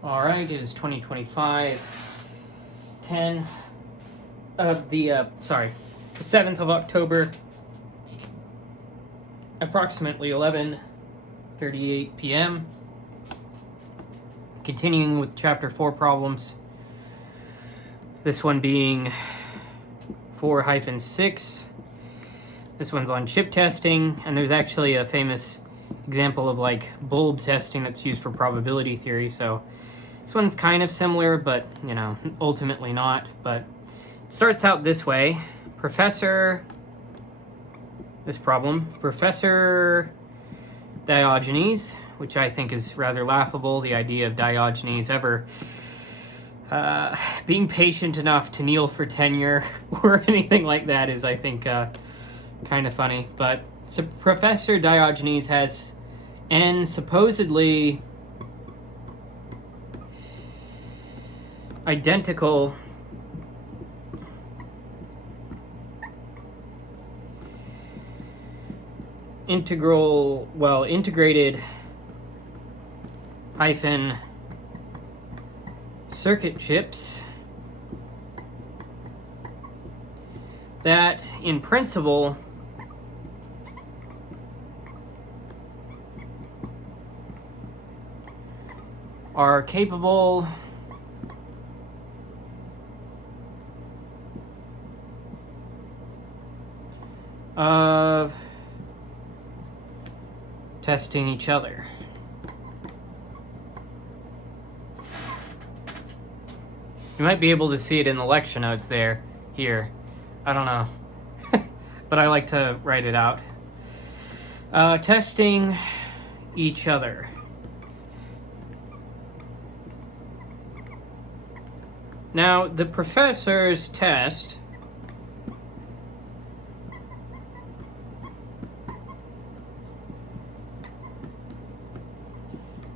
All right, it is 2025, 10 of the 7th of October, approximately 11:38 p.m. Continuing with Chapter 4 problems. This one being 4-6. This one's on chip testing, and there's actually a famous example of like bulb testing that's used for probability theory, so this one's kind of similar, but ultimately not. But it starts out this way. Professor Diogenes, which I think is rather laughable, the idea of Diogenes ever being patient enough to kneel for tenure or anything like that is, I think, kind of funny. But so Professor Diogenes has n supposedly identical integrated circuit chips that in principle are capable of testing each other. You might be able to see it in the lecture notes here. I don't know. But I like to write it out. Testing each other. Now, the professor's test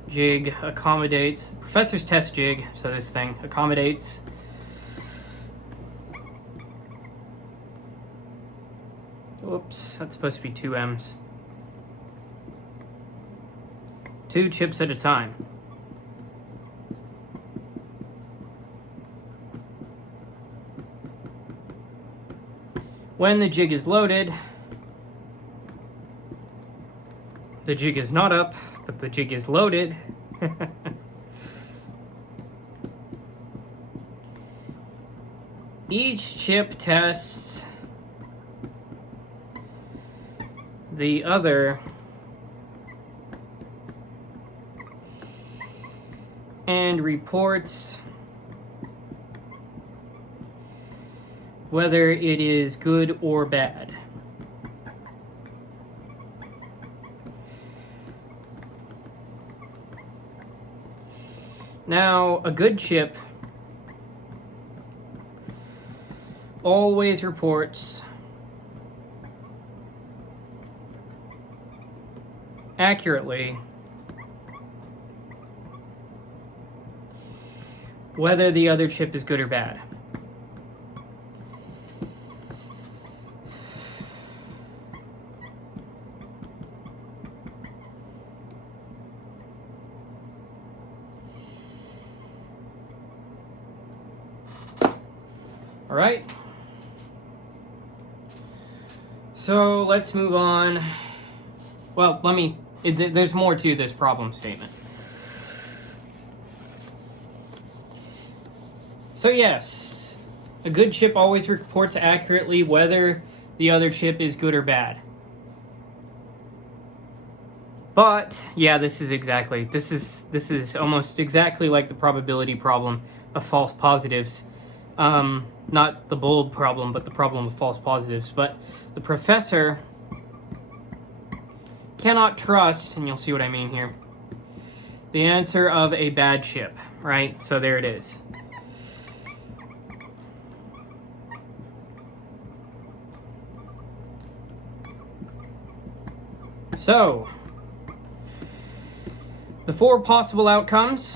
jig accommodates, professor's test jig, so this thing accommodates whoops, that's supposed to be 2 M's. 2 chips at a time. When the jig is loaded, the jig is not up, but the jig is loaded. Each chip tests the other and reports whether it is good or bad. Now, a good chip always reports accurately whether the other chip is good or bad. All right. So let's move on. Well, there's more to this problem statement. So yes, a good chip always reports accurately whether the other chip is good or bad. But yeah, this is almost exactly like the probability problem of false positives. Not the bulb problem, but the problem of false positives. But the professor cannot trust, and you'll see what I mean here, the answer of a bad chip, right? So there it is. So, the 4 possible outcomes.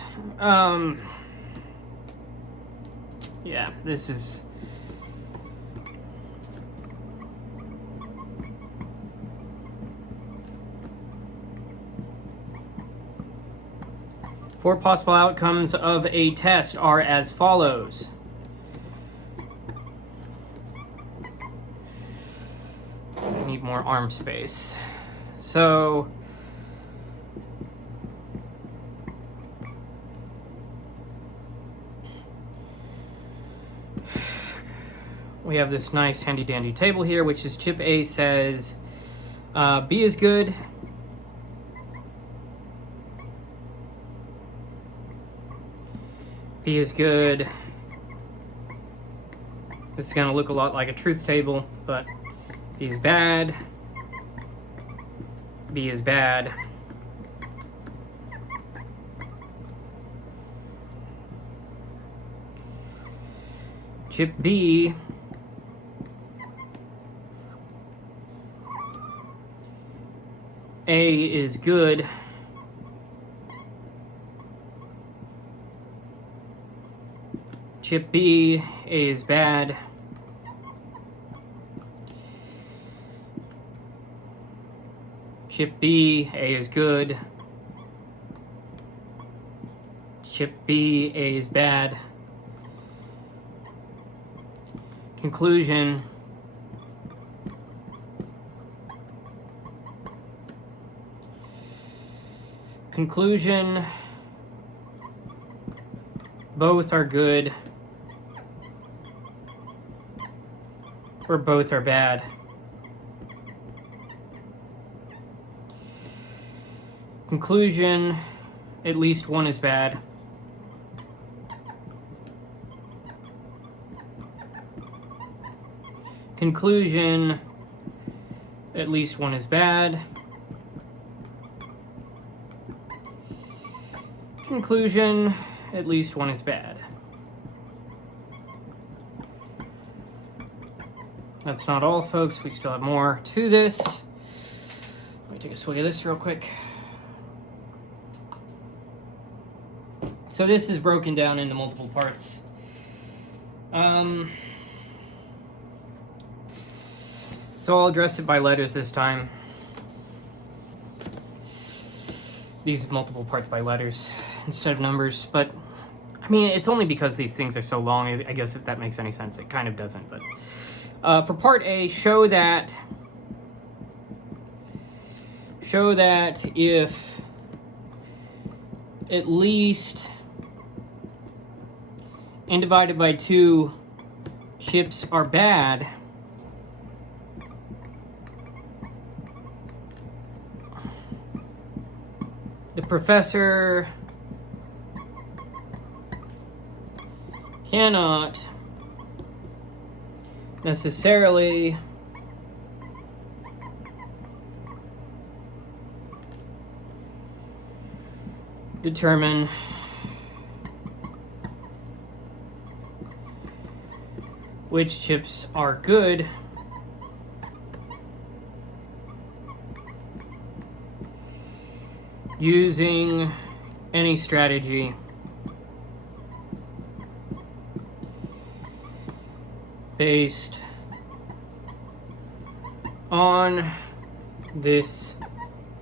Yeah, this is... 4 possible outcomes of a test are as follows. I need more arm space. So we have this nice handy dandy table here, which is chip A says B is good. B is good. This is going to look a lot like a truth table, but B is bad. B is bad. Chip B A is good. Chip B, A is bad. Chip B, A is good. Chip B, A is bad. Conclusion. Conclusion. Both are good. Or both are bad. Conclusion, at least one is bad. Conclusion, at least one is bad. Conclusion, at least one is bad. That's not all, folks. We still have more to this. Let me take a swig of this real quick. So this is broken down into multiple parts. So I'll address it by letters this time. These multiple parts by letters instead of numbers, but I mean, it's only because these things are so long, I guess, if that makes any sense. It kind of doesn't, but for part A, show that if at least n divided by 2 chips are bad, the professor cannot necessarily determine which chips are good using any strategy based on this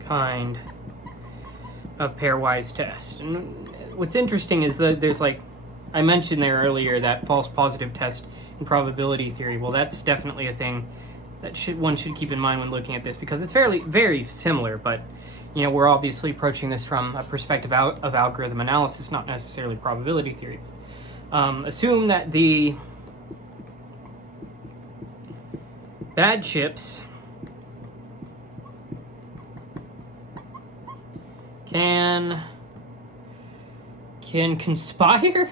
kind of pairwise test. And what's interesting is that there's, like, I mentioned there earlier, that false positive test in probability theory. Well, that's definitely a thing that one should keep in mind when looking at this, because it's very similar, but you know, we're obviously approaching this from a perspective of algorithm analysis, not necessarily probability theory. Assume that the bad chips can conspire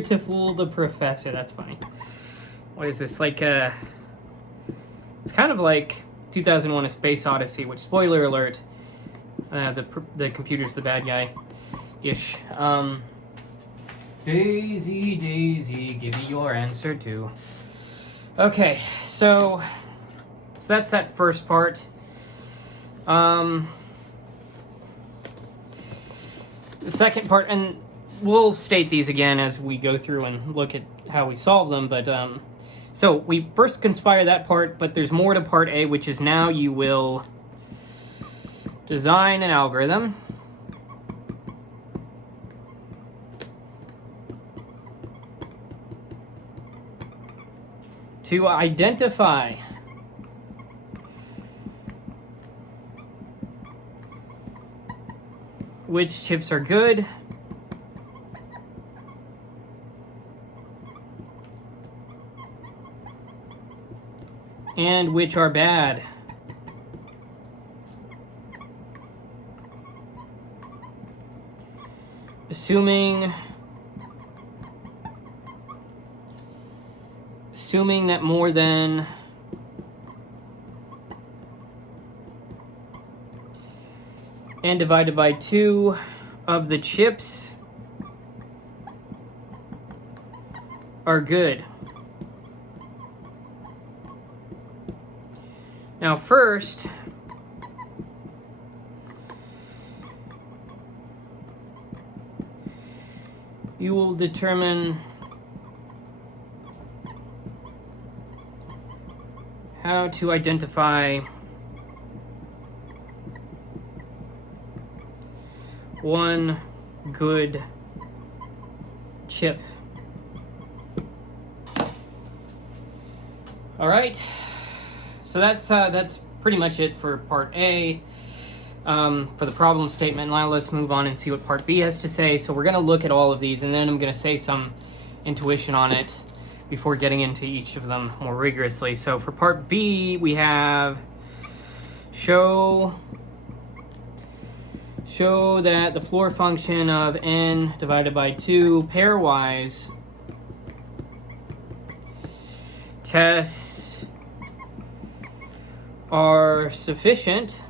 to fool the professor. That's funny. What is this, like it's kind of like 2001: A Space Odyssey, which, spoiler alert, the computer's the bad guy ish. Daisy, give me your answer too. Okay, so that's that first part. The second part, and we'll state these again as we go through and look at how we solve them, but so we first conspire that part, but there's more to part A, which is now you will design an algorithm To identify which chips are good and which are bad. Assuming that more than n divided by 2 of the chips are good. Now first, you will determine how to identify one good chip. All right, so that's pretty much it for part A. For the problem statement. Now let's move on and see what part B has to say. So we're going to look at all of these, and then I'm going to say some intuition on it before getting into each of them more rigorously. So for part B, we have show that the floor function of n divided by 2 pairwise tests are sufficient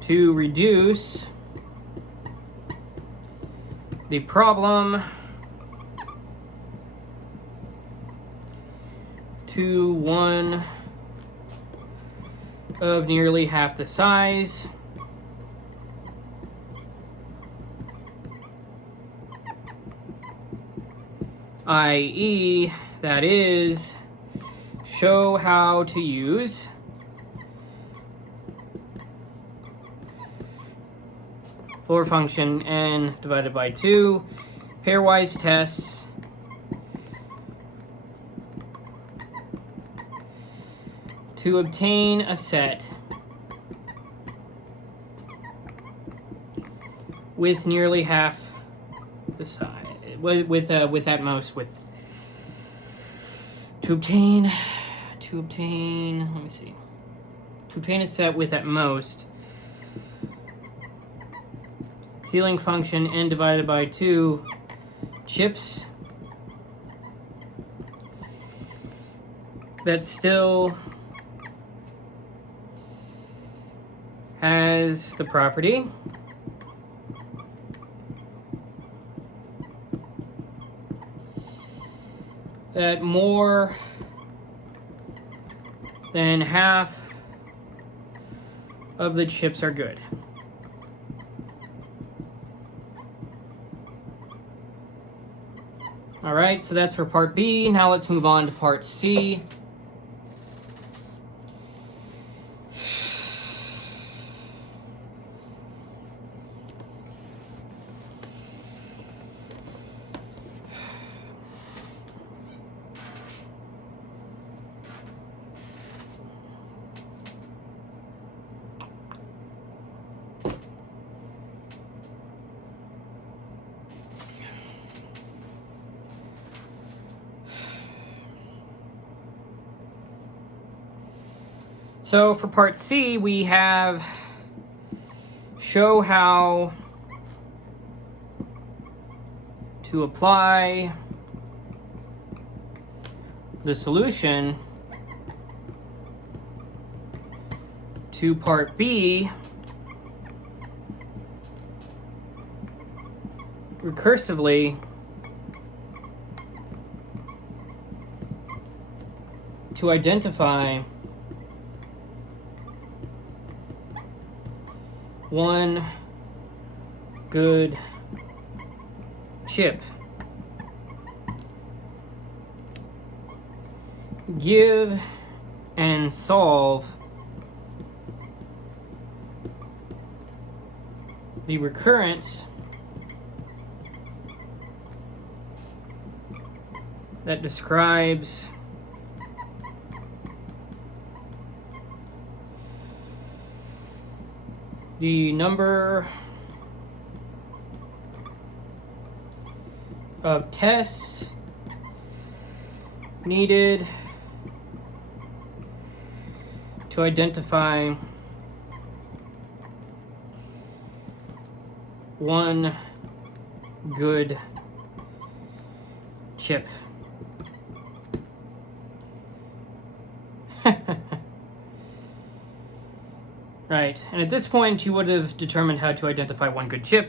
to reduce the problem to one of nearly half the size, i.e., that is, show how to use floor function n divided by 2 pairwise tests to obtain a set with nearly half the size, with at most with to obtain let me see, to obtain a set with at most ceiling function n divided by 2 chips that still has the property that more than half of the chips are good. All right, so that's for part B. Now let's move on to part C. So for part C, we have show how to apply the solution to part B recursively to identify one good chip. Give and solve the recurrence that describes the number of tests needed to identify one good chip. Right, and at this point you would have determined how to identify one good chip.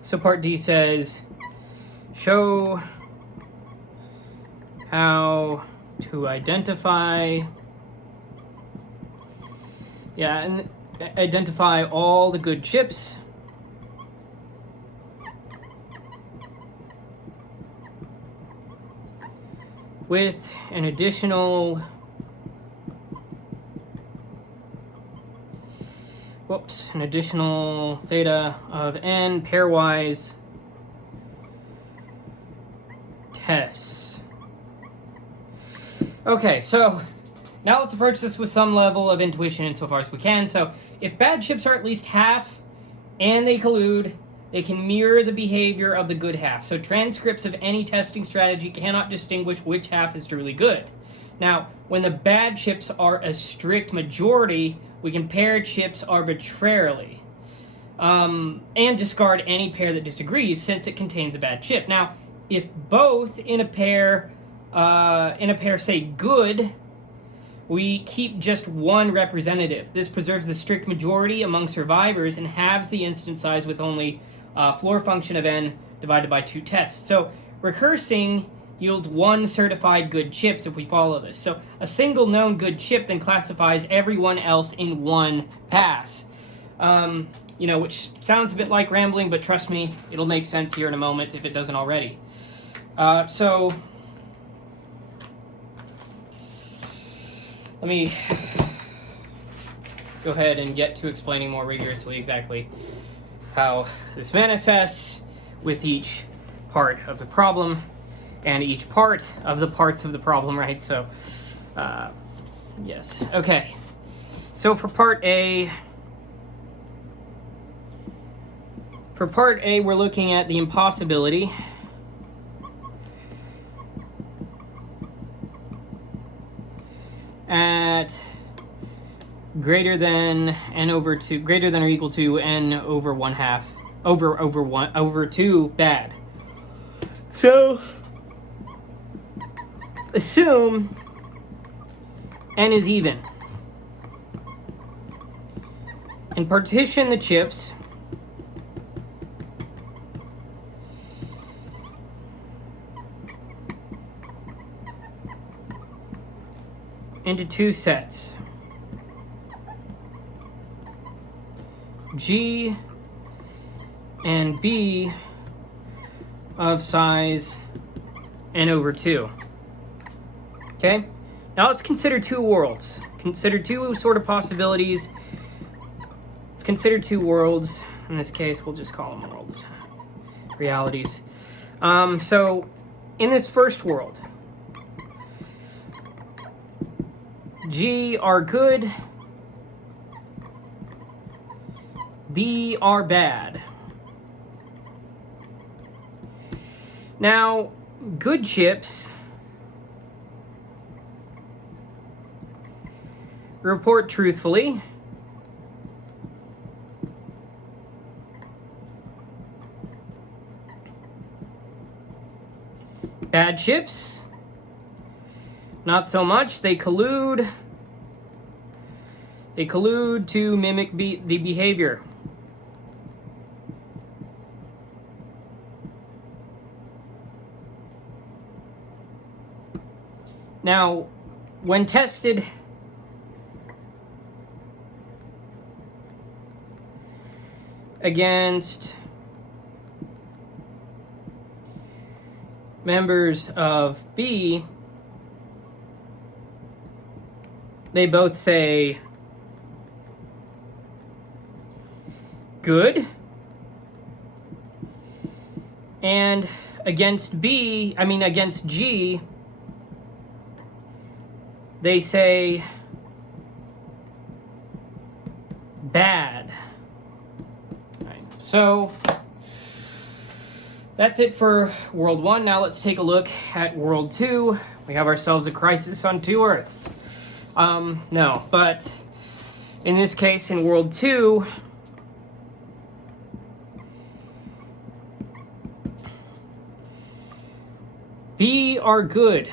So part D says, show how to identify, and identify all the good chips with an additional theta of n pairwise tests. Okay, so now let's approach this with some level of intuition insofar as we can. So if bad chips are at least half and they collude, they can mirror the behavior of the good half. So transcripts of any testing strategy cannot distinguish which half is truly good. Now, when the bad chips are a strict majority, we can pair chips arbitrarily and discard any pair that disagrees since it contains a bad chip. Now, if both in a pair say good, we keep just one representative. This preserves the strict majority among survivors and halves the instance size with only floor function of n divided by 2 tests. So recursing yields one certified good chips if we follow this. So a single known good chip then classifies everyone else in one pass. Which sounds a bit like rambling, but trust me, it'll make sense here in a moment if it doesn't already. So let me go ahead and get to explaining more rigorously exactly how this manifests with each part of the problem and each part of the parts of the problem, right? So, yes. Okay. So for part A, we're looking at the impossibility at greater than n over 2, greater than or equal to n over 1/2, over 2 bad. So assume n is even and partition the chips into 2 sets, G and B of size n over 2. Okay? Now let's consider 2 worlds. Consider 2 sort of possibilities. Let's consider 2 worlds. In this case, we'll just call them worlds. Realities. So, in this first world, G are good, B are bad. Now, good chips report truthfully. Bad chips, not so much. They collude. They collude to mimic the behavior. Now, when tested against members of B, they both say good, and against G, they say bad. Right. So that's it for World 1. Now let's take a look at World 2. We have ourselves a crisis on 2 Earths. No, but in this case, in World 2, B are good.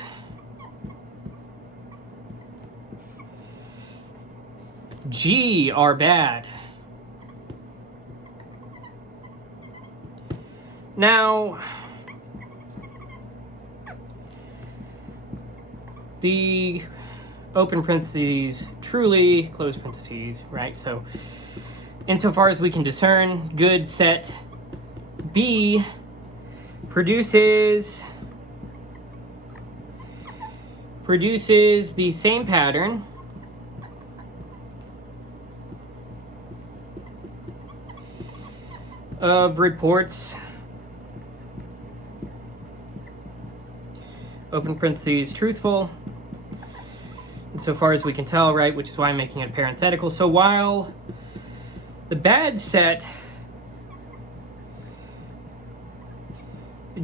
G are bad. Now, the open parentheses, truly, close parentheses, right? So, insofar as we can discern, good set B produces the same pattern of reports, open parentheses, truthful, insofar as we can tell, right, which is why I'm making it parenthetical. So while the bad set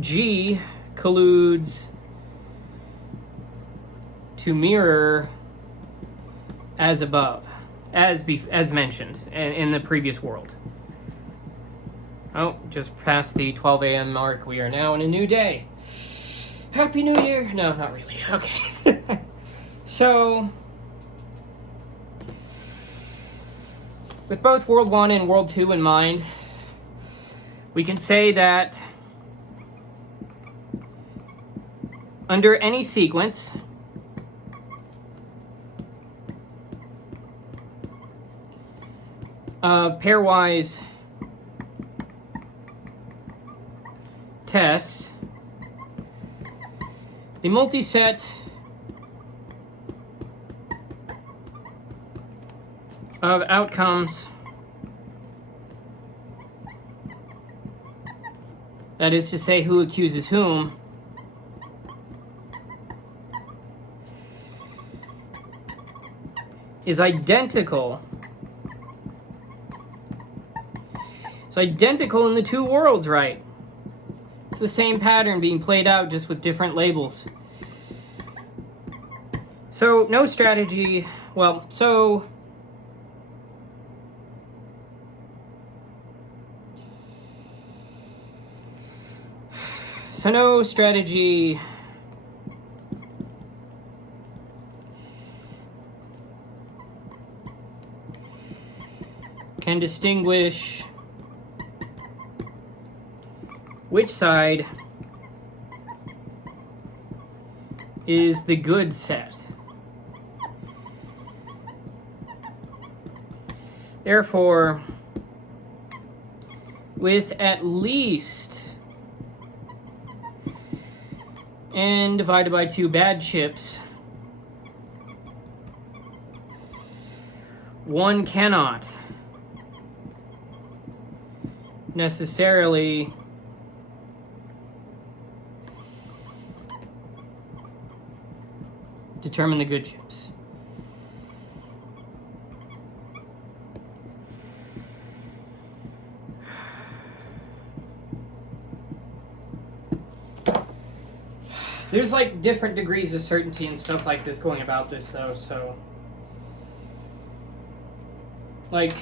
G colludes to mirror as above, as mentioned in the previous world. Oh, just past the 12 a.m. mark. We are now in a new day. Happy New Year! No, not really. Okay. So, with both World 1 and World 2 in mind, we can say that under any sequence, pairwise tests, the multiset of outcomes, that is to say, who accuses whom, is identical. It's identical in the 2 worlds, right? It's the same pattern being played out, just with different labels. So, no strategy. Well, so no strategy can distinguish which side is the good set. Therefore, with at least n divided by 2 bad chips, one cannot necessarily determine the good chips. There's like different degrees of certainty and stuff like this going about this though, so like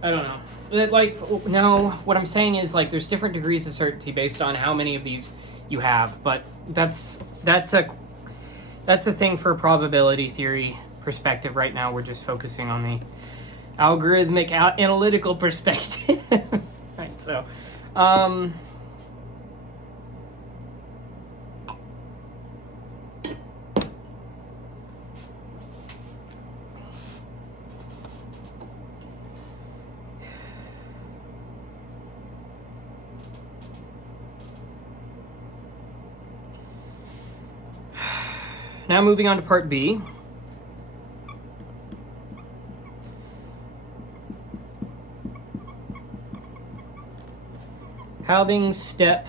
I don't know. Like no, what I'm saying is like there's different degrees of certainty based on how many of these you have, but that's a thing for probability theory perspective. Right now we're just focusing on the algorithmic analytical perspective. Right, so now moving on to part B. Halving step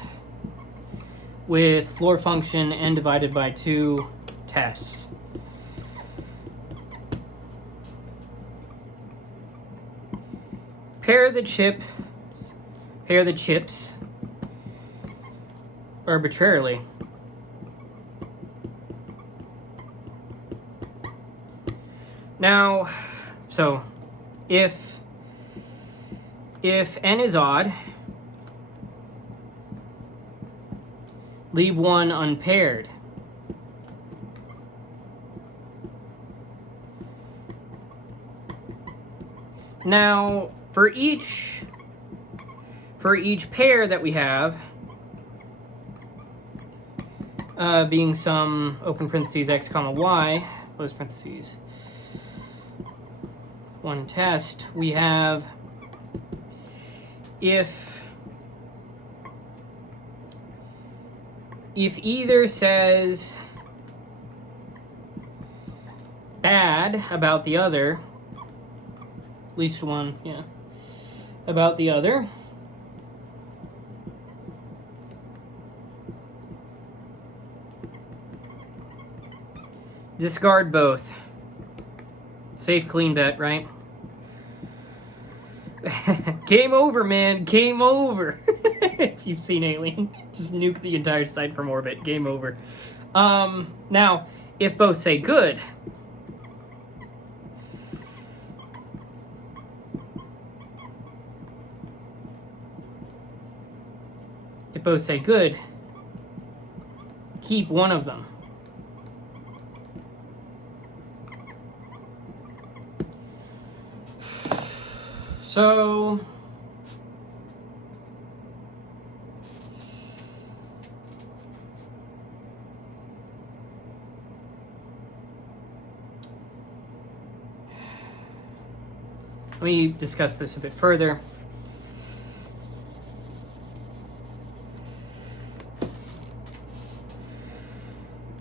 with floor function n divided by 2 tests. Pair the chips arbitrarily. Now, so if n is odd, leave one unpaired. Now, for each pair that we have, being some open parentheses x comma y, close parentheses, one test, we have if either says bad about the other, at least one, yeah, about the other, discard both. Safe, clean bet, right? Game over, man. Game over. If you've seen Alien, just nuke the entire site from orbit. Game over. Now, if both say good, keep one of them. So let me discuss this a bit further.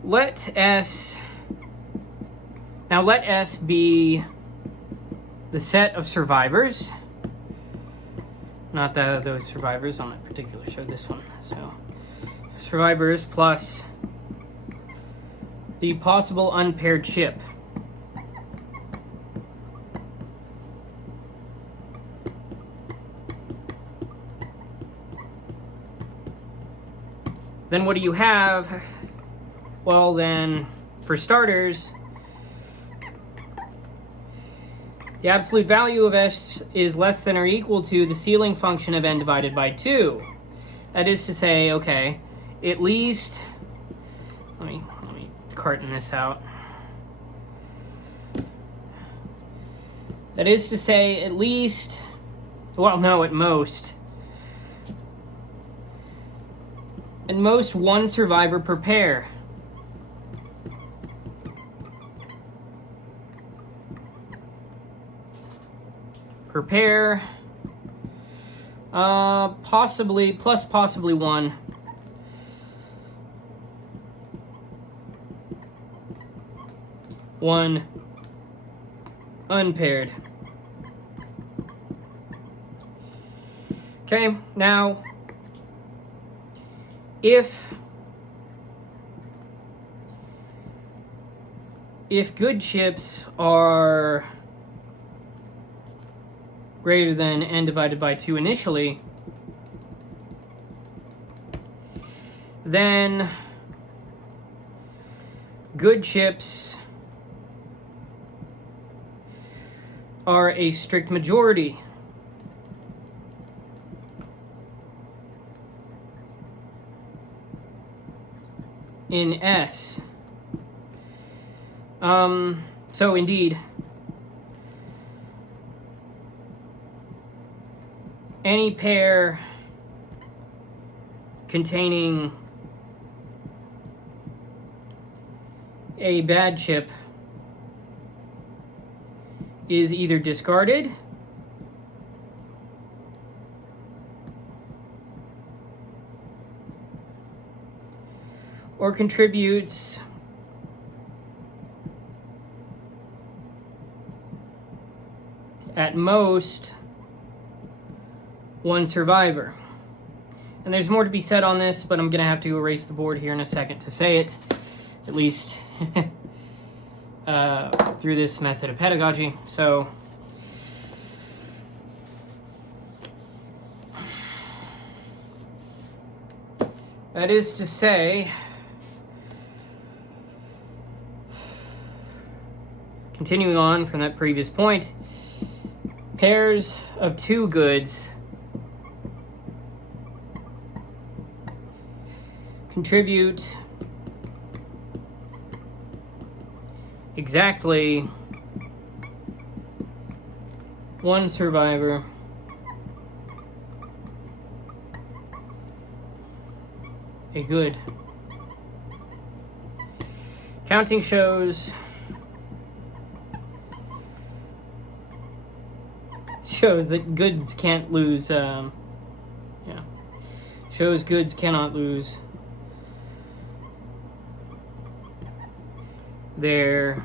Let S be the set of survivors, not those survivors on that particular show, this one. So survivors plus the possible unpaired chip. Then what do you have? Well, then, for starters, the absolute value of S is less than or equal to the ceiling function of n divided by 2. That is to say, okay, at least, let me carton this out. That is to say, at least, well, no, at most one survivor per pair. Pair, possibly one. One unpaired. Okay, now if good chips are greater than n divided by 2 initially, then good chips are a strict majority. In S. So indeed, any pair containing a bad chip is either discarded or contributes at most one survivor. And there's more to be said on this, but I'm going to have to erase the board here in a second to say it. at least through this method of pedagogy. So that is to say, continuing on from that previous point, pairs of two goods contribute exactly one survivor a good. Counting shows that goods can't lose, shows goods cannot lose their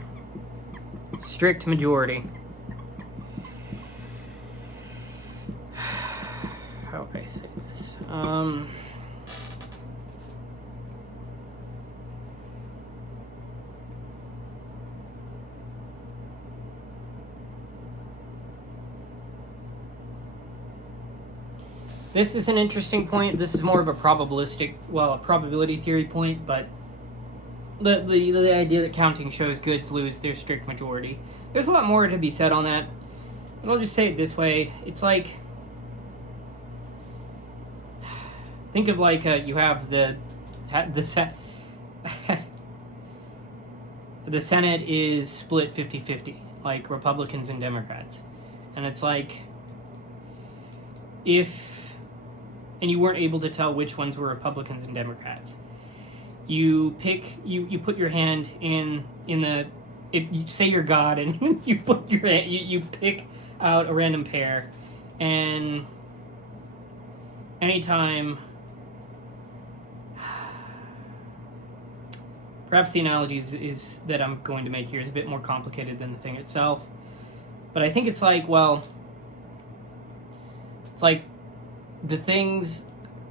strict majority. How would I say this? This is an interesting point. This is more of a probability theory point, but the idea that counting shows goods lose their strict majority. There's a lot more to be said on that, but I'll just say it this way. It's like, think of like you have the Senate is split 50-50, like Republicans and Democrats, and it's like, and you weren't able to tell which ones were Republicans and Democrats. You put your hand in the, you say you're God, and you put your hand, you pick out a random pair, and anytime, perhaps the analogy is that I'm going to make here is a bit more complicated than the thing itself, but I think it's like, well, it's like the things,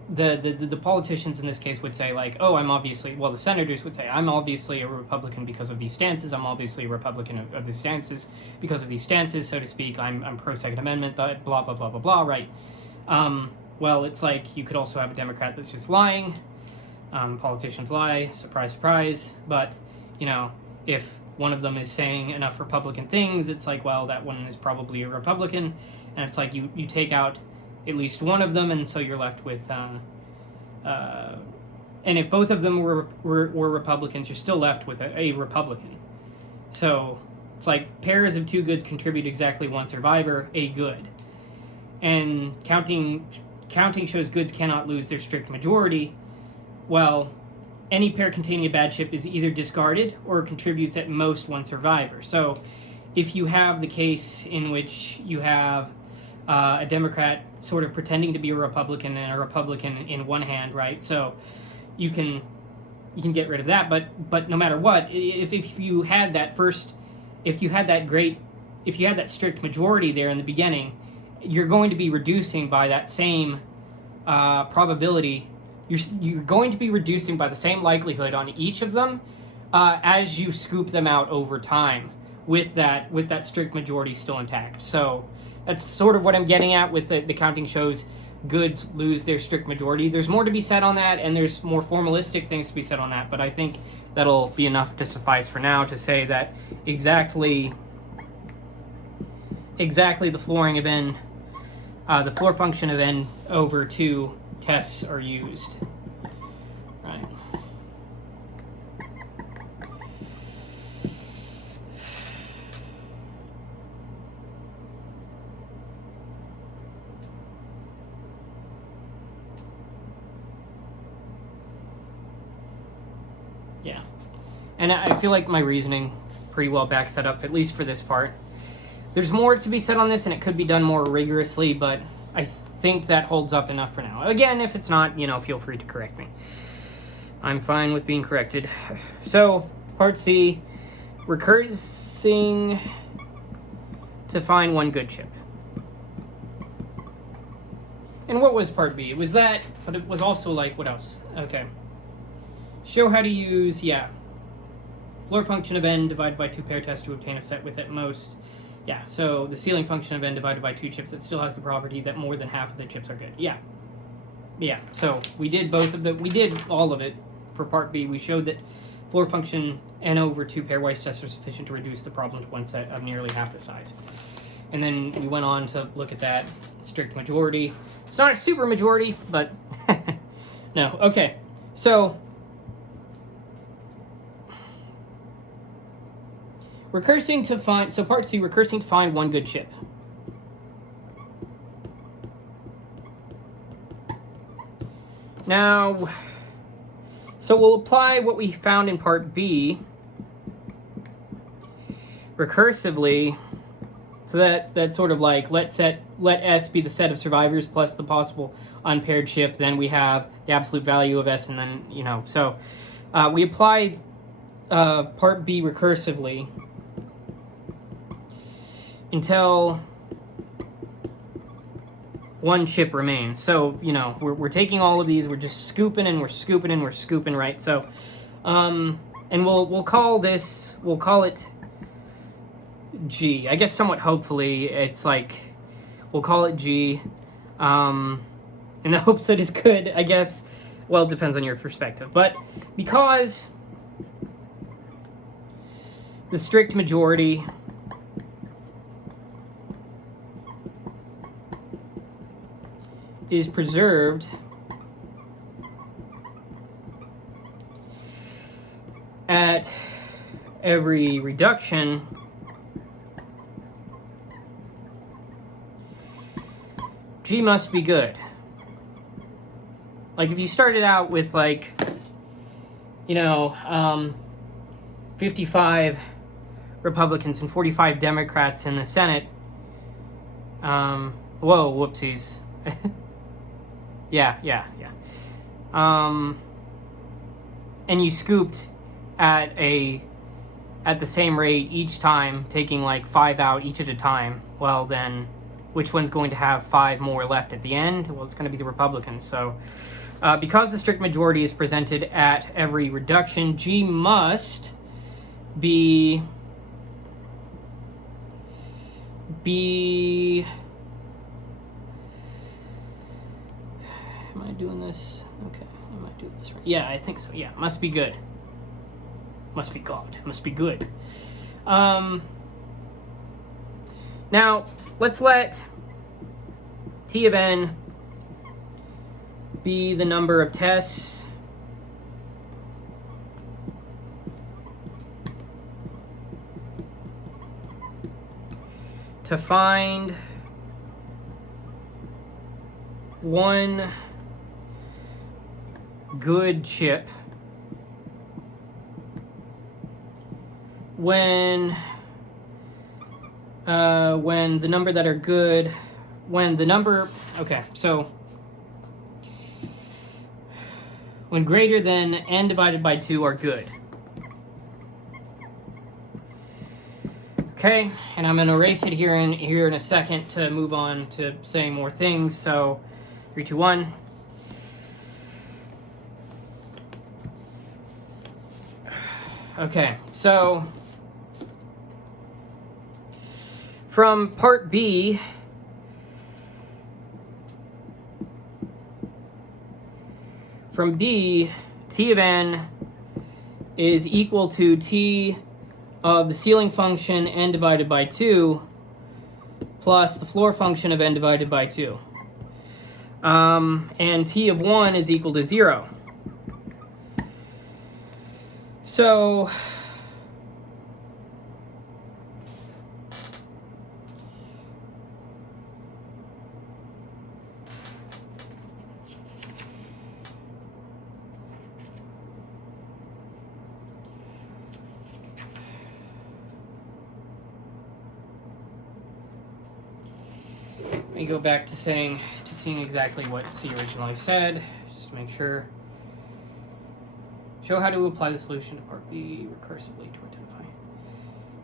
the politicians in this case would say, like, oh, I'm obviously, well, the senators would say, I'm obviously a Republican because of these stances, I'm obviously a Republican of these stances because of these stances, so to speak, I'm pro-Second Amendment, blah, blah, blah, blah, blah, right? Well, it's like you could also have a Democrat that's just lying. Politicians lie, surprise, surprise, but, you know, if one of them is saying enough Republican things, it's like, well, that one is probably a Republican, and it's like you take out at least one of them, and so you're left with, and if both of them were Republicans, you're still left with a Republican. So it's like pairs of two goods contribute exactly one survivor, a good. And counting shows goods cannot lose their strict majority. Well, any pair containing a bad chip is either discarded or contributes at most one survivor. So if you have the case in which you have a Democrat sort of pretending to be a Republican and a Republican in one hand, right? So you can get rid of that, but no matter what, if you had that strict majority there in the beginning, you're going to be reducing by that same probability. You're going to be reducing by the same likelihood on each of them as you scoop them out over time with that strict majority still intact. So that's sort of what I'm getting at with the counting shows goods lose their strict majority. There's more to be said on that, and there's more formalistic things to be said on that, but I think that'll be enough to suffice for now to say that exactly the flooring of n, the floor function of n over 2 tests are used. Right. Yeah. And I feel like my reasoning pretty well backs that up, at least for this part. There's more to be said on this, and it could be done more rigorously, but I think that holds up enough for now. Again, if it's not, feel free to correct me. I'm fine with being corrected. So, part C, recursing to find one good chip. And what was part B? It was that, but it was also like, what else? Okay. Show how to use, floor function of n divided by 2 pair test to obtain a set with at most. Yeah, so the ceiling function of n divided by 2 chips that still has the property that more than half of the chips are good. Yeah. Yeah, so we did we did all of it for part B. We showed that floor function n over 2 pairwise tests are sufficient to reduce the problem to one set of nearly half the size. And then we went on to look at that strict majority. It's not a super majority, but no. Okay, so recursing to find, so part C, recursing to find one good chip. Now, so we'll apply what we found in part B recursively. So that's sort of like let S be the set of survivors plus the possible unpaired chip. Then we have the absolute value of S, and then, you know, so we apply part B recursively until one chip remains. So, you know, we're taking all of these, we're just scooping and we're scooping and we're scooping, right? So, and we'll call it G. I guess somewhat hopefully it's like, we'll call it G, in the hopes that it's good, I guess. Well, it depends on your perspective. But because the strict majority is preserved at every reduction, G must be good. Like if you started out with like, you know, 55 Republicans and 45 Democrats in the Senate, whoa, whoopsies. Yeah. And you scooped at the same rate each time, taking like 5 out each at a time. Well, then, which one's going to have 5 more left at the end? Well, it's going to be the Republicans. So, because the strict majority is presented at every reduction, G must be Am I doing this? Okay, am I doing this right? Yeah, I think so. Yeah, must be good. Must be God. Must be good. Now, let's let T of n be the number of tests to find one good chip when the number that are good, when the number, okay, so when greater than n divided by 2 are good. Okay, and I'm going to erase it here in a second to move on to saying more things. So 3, 2, 1. Okay, so from part B, from D, T of n is equal to T of the ceiling function n divided by 2 plus the floor function of n divided by 2. And T of 1 is equal to 0. So let me go back to seeing exactly what C originally said, just to make sure. Show how to apply the solution to part B recursively to identify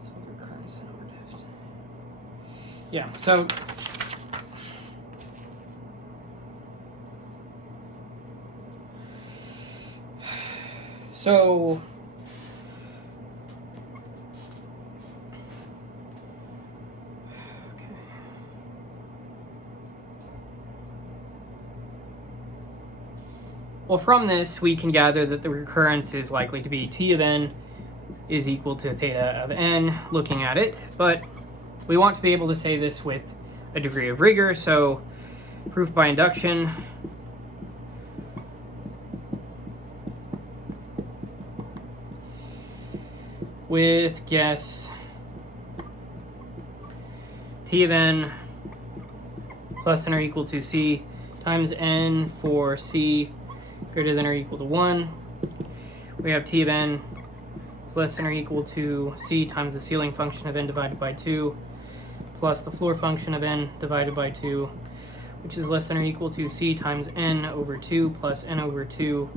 solve the recurrence number diff. Yeah, so Well, from this, we can gather that the recurrence is likely to be T of n is equal to theta of n, looking at it, but we want to be able to say this with a degree of rigor, so proof by induction. With guess T of n is less than or equal to C times n for C greater than or equal to 1. We have T of n is less than or equal to C times the ceiling function of n divided by 2 plus the floor function of n divided by 2, which is less than or equal to C times n over 2 plus n over 2,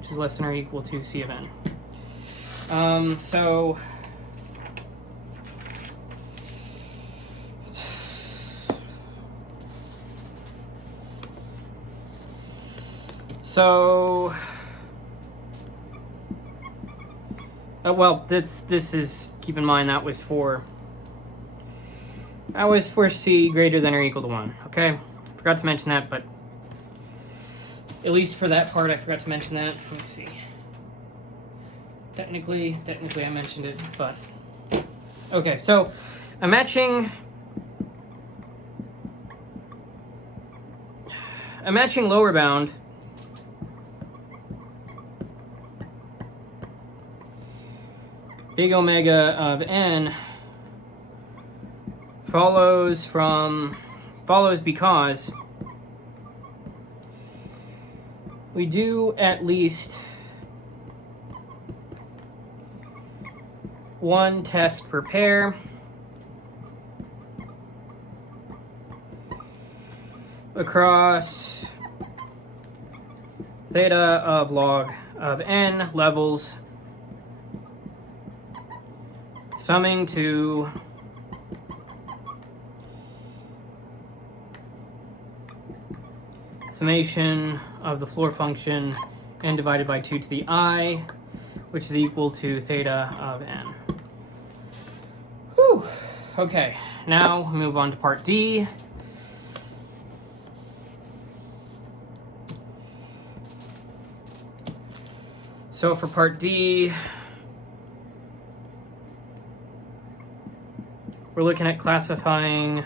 which is less than or equal to C of n. Well, this is, keep in mind that was for C greater than or equal to 1, okay? Forgot to mention that, but at least for that part I forgot to mention that. Let me see. Technically I mentioned it, but okay, so I'm matching lower bound big omega of n follows because we do at least one test per pair across theta of log of n levels summing to summation of the floor function n divided by 2 to the I, which is equal to theta of n. Whew. Okay, now we move on to part D. So for part D, we're looking at classifying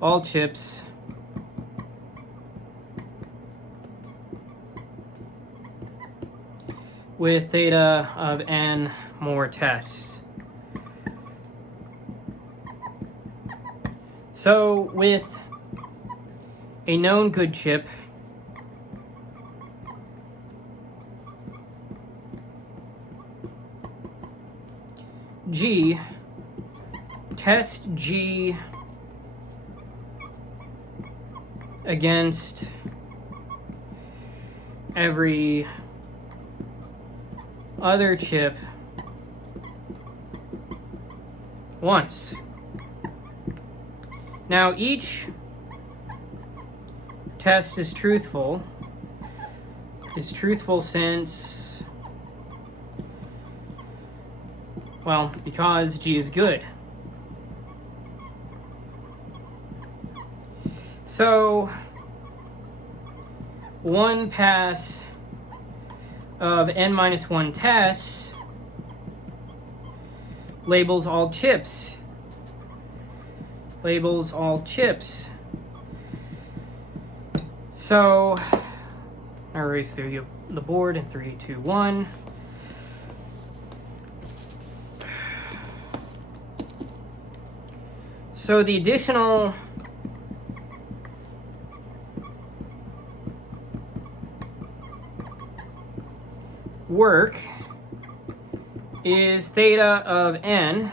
all chips with theta of n more tests. So with a known good chip, G, test G against every other chip once. Now each test is truthful since, well, because G is good. So one pass of n-1 tests labels all chips. So I erase through the board in 3, 2, 1. So the additional work is theta of n,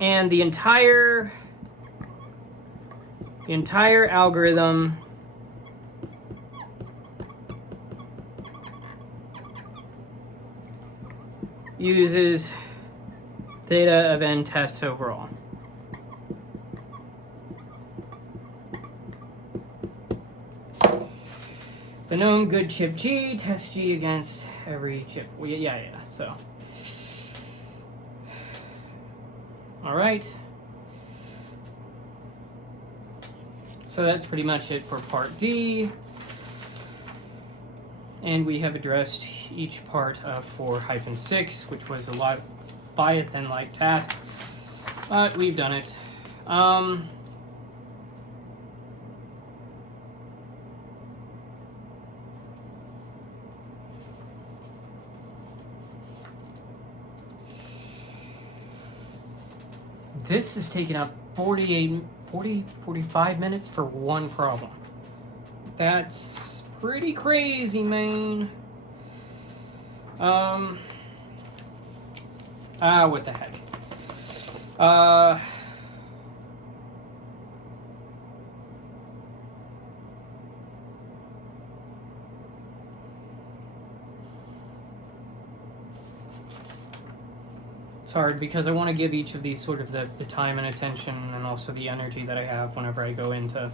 and the entire algorithm uses theta of n tests overall. The known good chip G, test G against every chip. Well, yeah, so. All right. So that's pretty much it for part D. And we have addressed each part of 4-6, which was a Leviathan-like task, but we've done it. This has taken up 45 minutes for one problem. That's pretty crazy, man. What the heck? It's hard because I want to give each of these sort of the time and attention and also the energy that I have whenever I go into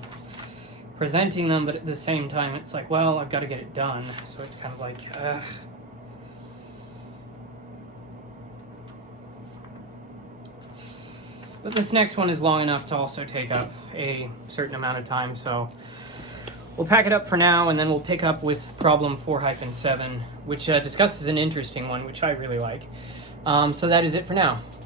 presenting them, but at the same time it's like, well, I've got to get it done, so it's kind of like, But this next one is long enough to also take up a certain amount of time, so we'll pack it up for now, and then we'll pick up with problem 4-7, which discusses an interesting one, which I really like. So that is it for now.